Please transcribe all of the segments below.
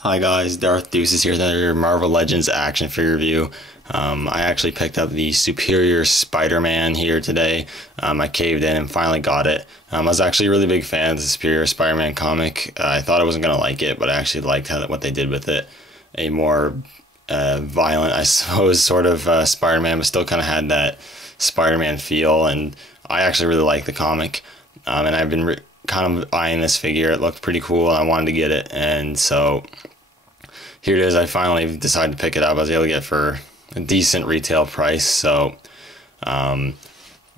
Hi guys, Darth Deuces here with another Marvel Legends action figure review. I actually picked up the Superior Spider-Man here today. I caved in and finally got it. I was actually a really big fan of the Superior Spider-Man comic. I thought I wasn't going to like it, but I actually liked what they did with it. A more violent, I suppose, sort of Spider-Man, but still kind of had that Spider-Man feel, and I actually really like the comic. And I've been kind of eyeing this figure. It looked pretty cool, and I wanted to get it, and so here it is. I finally decided to pick it up. I was able to get it for a decent retail price, so we're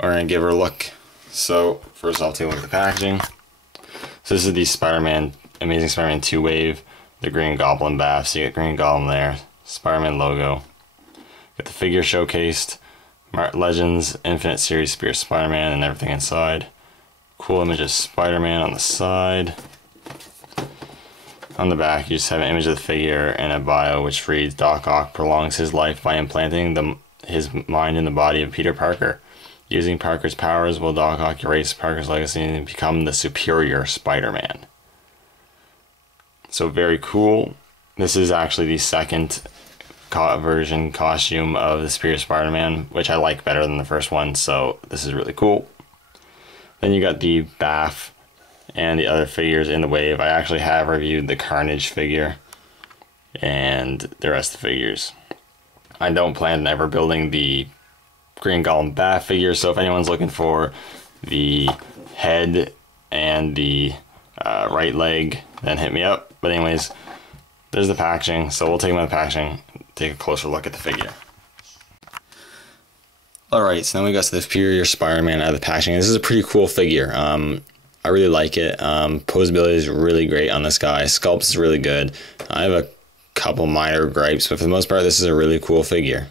gonna give her a look. So first off, take a look at the packaging. So this is the Spider-Man, Amazing Spider-Man 2 Wave, the Green Goblin bath. So you get Green Goblin there, Spider-Man logo. Get the figure showcased, Legends, Infinite Series Superior Spider-Man, and everything inside. Cool image of Spider-Man on the side. On the back, you just have an image of the figure and a bio which reads, Doc Ock prolongs his life by implanting his mind in the body of Peter Parker. Using Parker's powers, will Doc Ock erase Parker's legacy and become the Superior Spider-Man? So very cool. This is actually the second version costume of the Superior Spider-Man, which I like better than the first one, so this is really cool. Then you got the BAF and the other figures in the wave. I actually have reviewed the Carnage figure and the rest of the figures. I don't plan on ever building the Green Goblin BAF figure, so if anyone's looking for the head and the right leg, then hit me up. But anyways, there's the packaging, so we'll take them out of the packaging, take a closer look at the figure. Alright, so now we got to the Superior Spider-Man out of the packaging. This is a pretty cool figure. I really like it. Posability is really great on this guy. Sculpt is really good. I have a couple minor gripes, but for the most part, this is a really cool figure.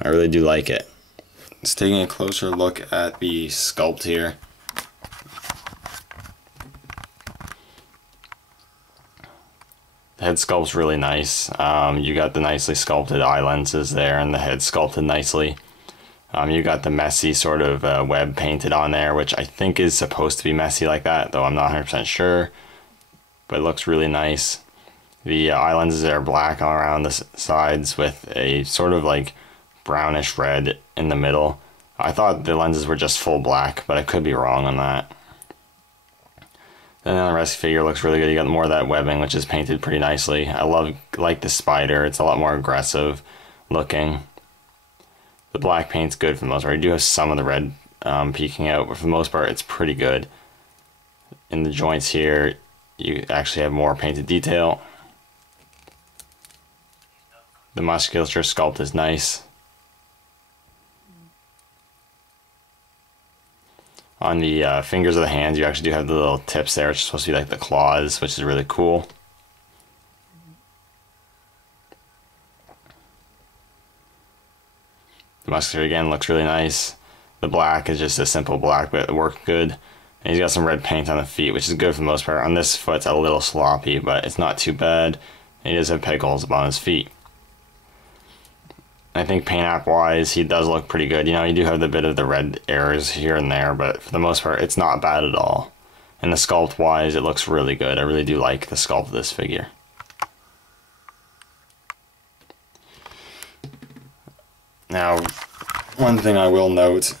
I really do like it. Just taking a closer look at the sculpt here. The head sculpt's really nice. You got the nicely sculpted eye lenses there, and the head sculpted nicely. You got the messy sort of web painted on there, which I think is supposed to be messy like that, though I'm not 100% sure. But it looks really nice. The eye lenses are black all around the sides with a sort of like brownish red in the middle. I thought the lenses were just full black, but I could be wrong on that. Then the rest of the figure looks really good. You got more of that webbing, which is painted pretty nicely. I like the spider. It's a lot more aggressive looking. The black paint's good for the most part. You do have some of the red peeking out, but for the most part, it's pretty good. In the joints here, you actually have more painted detail. The musculature sculpt is nice. On the fingers of the hands, you actually do have the little tips there, which is supposed to be like the claws, which is really cool. The musculature again looks really nice. The black is just a simple black, but it worked good. And he's got some red paint on the feet, which is good for the most part. On this foot, it's a little sloppy, but it's not too bad. And he does have peg holes on his feet. I think paint app wise, he does look pretty good. You know, you do have the bit of the red errors here and there, but for the most part, it's not bad at all. And the sculpt wise, it looks really good. I really do like the sculpt of this figure. Now, one thing I will note,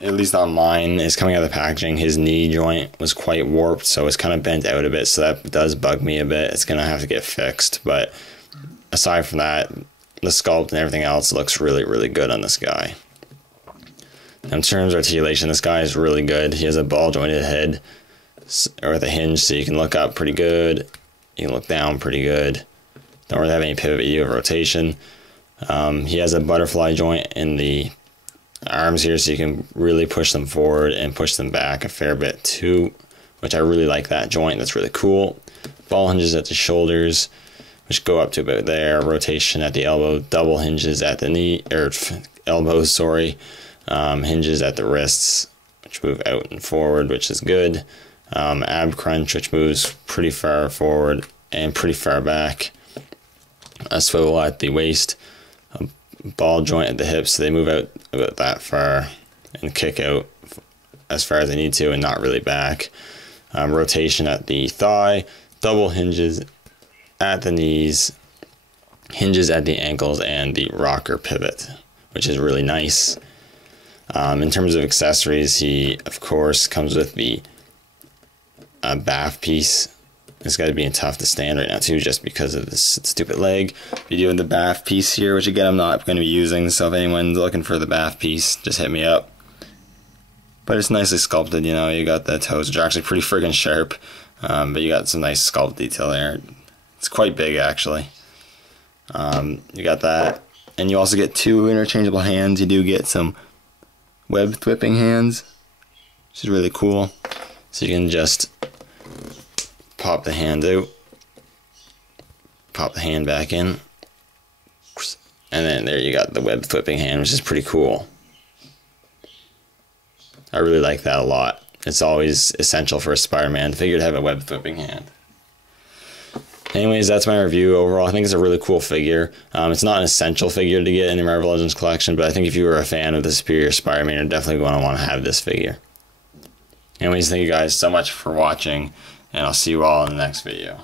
at least on mine, is coming out of the packaging, his knee joint was quite warped, so it's kind of bent out a bit, so that does bug me a bit. It's going to have to get fixed, but aside from that, the sculpt and everything else looks really, really good on this guy. In terms of articulation, this guy is really good. He has a ball jointed head or with a hinge, so you can look up pretty good. You can look down pretty good. Don't really have any pivot, you have rotation. He has a butterfly joint in the arms here, so you can really push them forward and push them back a fair bit too, which I really like that joint. That's really cool. Ball hinges at the shoulders, which go up to about there. Rotation at the elbow, double hinges at the knee, or elbows, sorry. Hinges at the wrists, which move out and forward, which is good. Ab crunch, which moves pretty far forward and pretty far back. A swivel at the waist. A ball joint at the hips, so they move out about that far and kick out as far as they need to and not really back. Rotation at the thigh, double hinges at the knees, hinges at the ankles, and the rocker pivot, which is really nice. In terms of accessories, he of course comes with the bath piece. This guy's being tough to stand right now too, just because of this stupid leg. You're doing the bath piece here, which again I'm not going to be using, so if anyone's looking for the bath piece, just hit me up. But it's nicely sculpted, you know. You got the toes, which are actually pretty friggin' sharp, but you got some nice sculpt detail there. It's quite big actually. You got that, and you also get 2 interchangeable hands. You do get some web thwipping hands, which is really cool. So you can just pop the hand out, pop the hand back in, and then there you got the web flipping hand, which is pretty cool. I really like that a lot. It's always essential for a Spider-Man figure to have a web flipping hand. Anyways, that's my review overall. I think it's a really cool figure. It's not an essential figure to get in the Marvel Legends collection, but I think if you were a fan of the Superior Spider-Man, you're definitely going to want to have this figure. Anyways, thank you guys so much for watching, and I'll see you all in the next video.